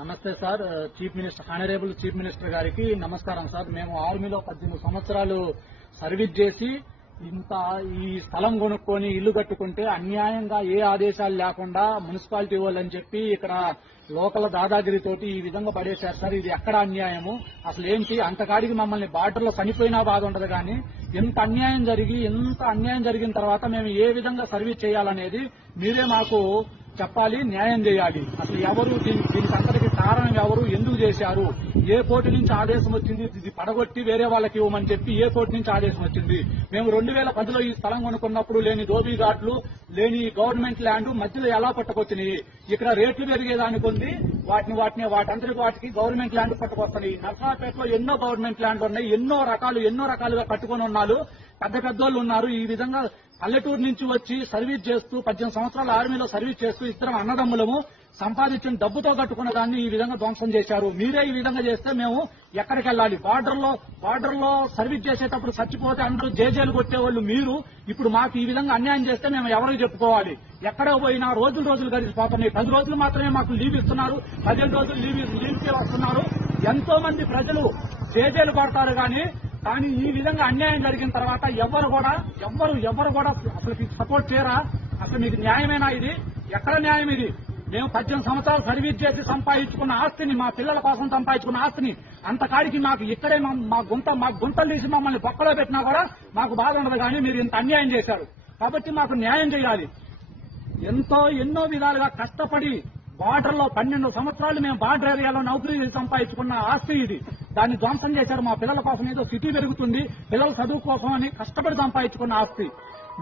నమస్తే sir. Chief minister, honourable chief minister గారికి నమస్కారం సార్. మేము ఆర్మీలో 18 సంవత్సరాలు సర్వీస్ చేసి ఈ స్థలం కొనుక్కొని ఇల్లు కట్టుకుంటే అన్యాయంగా ఏ ఆదేశాలు లేకుండా మున్సిపాలిటీ వాళ్ళని చెప్పి ఇక్కడ లోకల్ దాదాగిరితోటి ఈ విధంగా పడేశారు సార్. ఇది ఎక్కడ అన్యాయము? అసలు ఏంటి? అంతకాడికి మమ్మల్ని బార్డర్లో చనిపోయినా బాధ ఉండదు కానీ ఎంత అన్యాయం జరిగిన తర్వాత మేము ఏ విధంగా సర్వీస్ చేయాలనేది మీరే మాకు చెప్పాలి, న్యాయం చేయాలి. అసలు ఎవరు దీనికి అంతటికి కారణం ఎవరు, ఎందుకు చేశారు, ఏ కోర్టు నుంచి ఆదేశం వచ్చింది, ఇది పడగొట్టి వేరే వాళ్ళకి ఇవ్వమని చెప్పి ఏ కోర్టు నుంచి ఆదేశం వచ్చింది? మేము 2010లో ఈ స్థలం కొనుక్కున్నప్పుడు లేని దోబీ ఘాట్లు, లేని గవర్నమెంట్ ల్యాండ్ మధ్యలో ఎలా పట్టుకొచ్చినాయి? ఇక్కడ రేట్లు పెరిగేదానికి ఉంది, వాటికి గవర్నమెంట్ ల్యాండ్ పట్టుకొస్తున్నాయి. నర్సాపేటలో ఎన్నో గవర్నమెంట్ ల్యాండ్ ఉన్నాయి, ఎన్నో రకాలుగా కట్టుకుని ఉన్నారు, పెద్దోళ్ళు ఉన్నారు. ఈ విధంగా పల్లెటూరు నుంచి వచ్చి సర్వీస్ చేస్తూ 18 సంవత్సరాల ఆర్మీలో సర్వీస్ చేస్తూ ఇద్దరం అన్నదమ్ములము సంపాదించిన డబ్బుతో కట్టుకున్న దాన్ని ఈ విధంగా ధ్వంసం చేశారు. మీరే ఈ విధంగా చేస్తే మేము ఎక్కడికి వెళ్ళాలి? బార్డర్లో సర్వీస్ చేసేటప్పుడు చచ్చిపోతే అందరూ జేజేలు కొట్టేవాళ్ళు మీరు. ఇప్పుడు మాకు ఈ విధంగా అన్యాయం చేస్తే మేము ఎవరికి చెప్పుకోవాలి? ఎక్కడ పోయినా రోజులు గడిచిపోతున్నాయి. 10 రోజులు మాత్రమే మాకు లీవ్ ఇస్తున్నారు, 15 రోజులు లీవ్కి వస్తున్నారు. ఎంతో మంది ప్రజలు జేజేలు కొడతారు కానీ ఈ విధంగా అన్యాయం జరిగిన తర్వాత ఎవరు కూడా అసలు సపోర్ట్ చేయరా? అసలు మీకు న్యాయమేనా ఇది? ఎక్కడ న్యాయం ఇది? మేము 18 సంవత్సరాలు సర్వీస్ చేసి సంపాదించుకున్న ఆస్తిని, మా పిల్లల కోసం సంపాదించుకున్న ఆస్తిని అంతకాడికి మాకు ఇక్కడే మా గుంతలు తీసి మమ్మల్ని బొక్కలో పెట్టినా కూడా మాకు బాధ ఉండదు. కానీ మీరు ఇంత అన్యాయం చేశారు కాబట్టి మాకు న్యాయం చేయాలి. ఎన్నో విధాలుగా కష్టపడి బార్డర్లో 12 సంవత్సరాలు మేము బార్డర్ ఏరియాలో నౌకరీ సంపాదించుకున్న ఆస్తి ఇది. దాన్ని ధ్వంసం చేశారు. మా పిల్లల కోసం ఏదో సిటీ పెరుగుతుంది, పిల్లల చదువు కోసం అని కష్టపడి సంపాదించుకున్న ఆస్తి.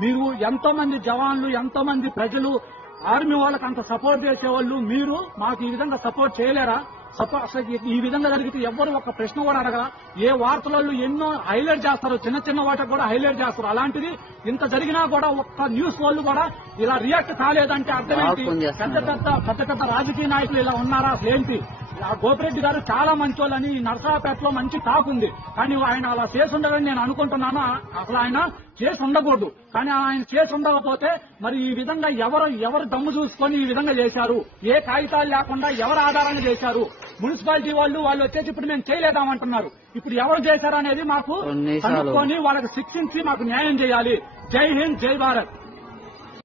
మీరు ఎంతో మంది జవాన్లు, ఎంతో మంది ప్రజలు, ఆర్మీ వాళ్ళకి అంత సపోర్ట్ చేసేవాళ్ళు మీరు మాకు ఈ విధంగా సపోర్ట్ చేయలేరా? అసలు ఈ విధంగా జరిగితే ఎవ్వరు ఒక ప్రశ్న కూడా అడగరా? ఏ వార్తలలో ఎన్నో హైలైట్ చేస్తారు, చిన్న వాటికి కూడా హైలైట్ చేస్తారు. అలాంటిది ఇంత జరిగినా కూడా ఒక్క న్యూస్ వాళ్ళు కూడా ఇలా రియాక్ట్ కాలేదంటే అర్థం ఏంటి? పెద్ద రాజకీయ నాయకులు ఇలా ఉన్నారా? అసలు ఏంటి? ఆ గోపిరెడ్డి గారు చాలా మంచోళ్ళని నరసరావుపేటలో మంచి టాక్ ఉంది. కానీ ఆయన అలా చేసి ఉండదని నేను అనుకుంటున్నాను. అసలు ఆయన చేసి ఉండకూడదు. కానీ ఆయన చేసి ఉండకపోతే మరి ఈ విధంగా ఎవరు దమ్ము చూసుకొని ఈ విధంగా చేశారు? ఏ కాగితాలు లేకుండా ఎవరు ఆధారంగా చేశారు? మున్సిపాలిటీ వాళ్ళు వచ్చేసి ఇప్పుడు మేము చేయలేదామంటున్నారు. ఇప్పుడు ఎవరు చేశారు అనేది మాకు కనుక్కొని వాళ్ళకి శిక్షించి మాకు న్యాయం చేయాలి. జై హింద్, జై భారత్.